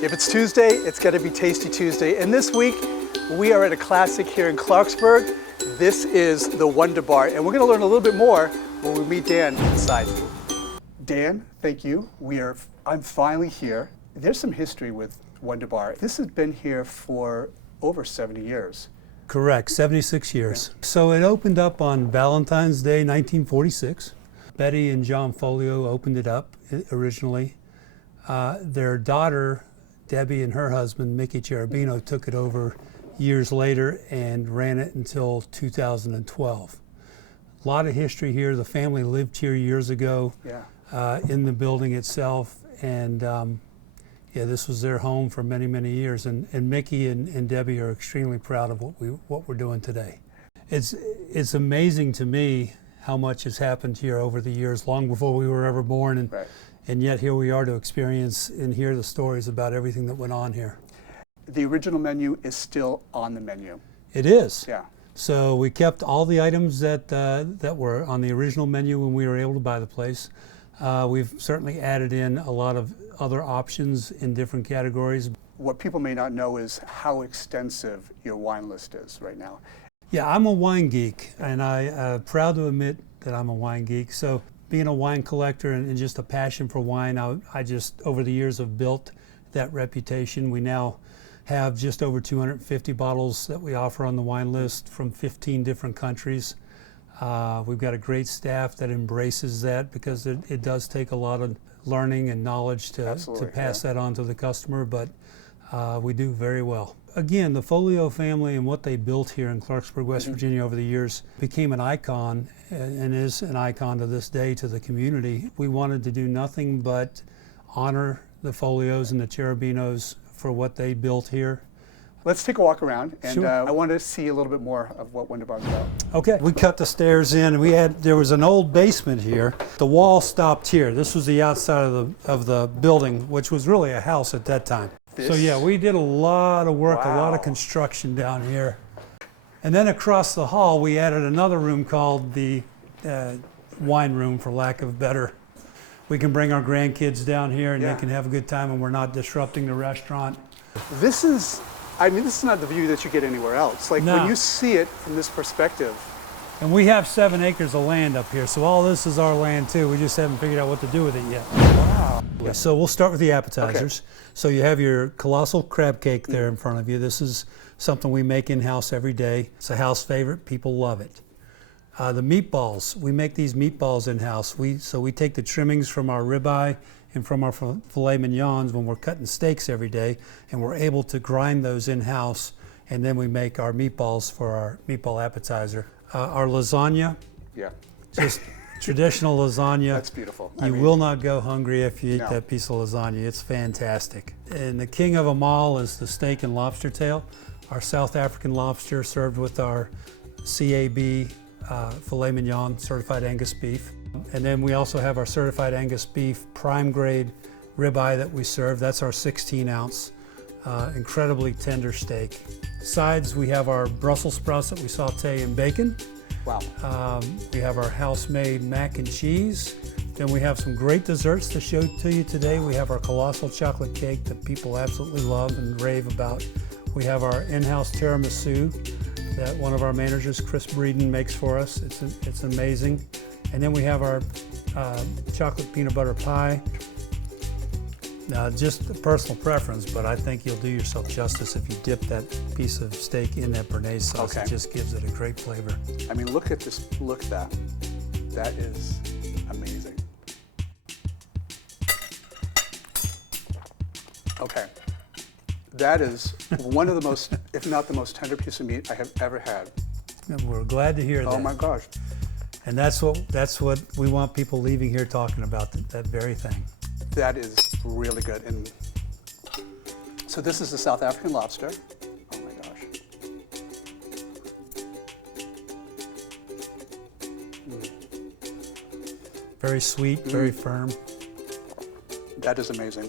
If it's Tuesday, it's got to be Tasty Tuesday. And this week, we are at a classic here in Clarksburg. This is the Wonder Bar, and we're going to learn a little bit more when we meet Dan inside. Dan, thank you. I'm finally here. There's some history with Wonder Bar. This has been here for over 70 years. Correct, 76 years. Yeah. So it opened up on Valentine's Day, 1946. Betty and John Folio opened it up originally. Their daughter, Debbie, and her husband, Mickey Cherubino, took it over years later and ran it until 2012. A lot of history here. The family lived here years ago in the building itself, and this was their home for many, many years. And Mickey and Debbie are extremely proud of what we're doing today. It's amazing to me how much has happened here over the years, long before we were ever born, and yet here we are to experience and hear the stories about everything that went on here. The original menu is still on the menu. It is. Yeah. So we kept all the items that were on the original menu when we were able to buy the place. We've certainly added in a lot of other options in different categories. What people may not know is how extensive your wine list is right now. Yeah, I'm a wine geek, and I'm proud to admit that I'm a wine geek. So being a wine collector and just a passion for wine, I just over the years have built that reputation. We now have just over 250 bottles that we offer on the wine list from 15 different countries. We've got a great staff that embraces that, because it does take a lot of learning and knowledge to pass that on to the customer, but we do very well. Again, the Folio family and what they built here in Clarksburg, West Virginia over the years became an icon and is an icon to this day to the community. We wanted to do nothing but honor the Folios and the Cherubinos for what they built here. Let's take a walk around, and sure. I want to see a little bit more of what Wonder Bar is about. Okay, we cut the stairs in, and there was an old basement here. The wall stopped here. This was the outside of the building, which was really a house at that time. So yeah, we did a lot of work, a lot of construction down here. And then across the hall, we added another room called the wine room, for lack of better. We can bring our grandkids down here and they can have a good time, and we're not disrupting the restaurant. This is not the view that you get anywhere else. Like when you see it from this perspective. And we have 7 acres of land up here, so all this is our land too. We just haven't figured out what to do with it yet. Wow. Yeah, so we'll start with the appetizers. Okay. So you have your colossal crab cake there in front of you. This is something we make in-house every day. It's a house favorite. People love it. The meatballs, we make these meatballs in-house. So we take the trimmings from our ribeye and from our filet mignons when we're cutting steaks every day, and we're able to grind those in-house, and then we make our meatballs for our meatball appetizer. Our lasagna, just traditional lasagna. That's beautiful. You will not go hungry if you eat that piece of lasagna. It's fantastic. And the king of them all is the steak and lobster tail. Our South African lobster served with our CAB filet mignon, certified Angus beef. And then we also have our certified Angus beef prime grade ribeye that we serve. That's our 16-ounce, incredibly tender steak. Sides, we have our Brussels sprouts that we saute in bacon. Wow. We have our house-made mac and cheese. Then we have some great desserts to show to you today. We have our colossal chocolate cake that people absolutely love and rave about. We have our in-house tiramisu that one of our managers, Chris Breeden, makes for us. It's amazing. And then we have our chocolate peanut butter pie. Now, just a personal preference, but I think you'll do yourself justice if you dip that piece of steak in that béarnaise sauce. It just gives it a great flavor. I mean, look at this, look at that. That is amazing. Okay. That is one of the most, if not the most tender piece of meat I have ever had. And we're glad to hear that. Oh my gosh. And that's what we want people leaving here talking about, that very thing. That is really good. And so this is the South African lobster. Oh my gosh. Very sweet, very firm. That is amazing.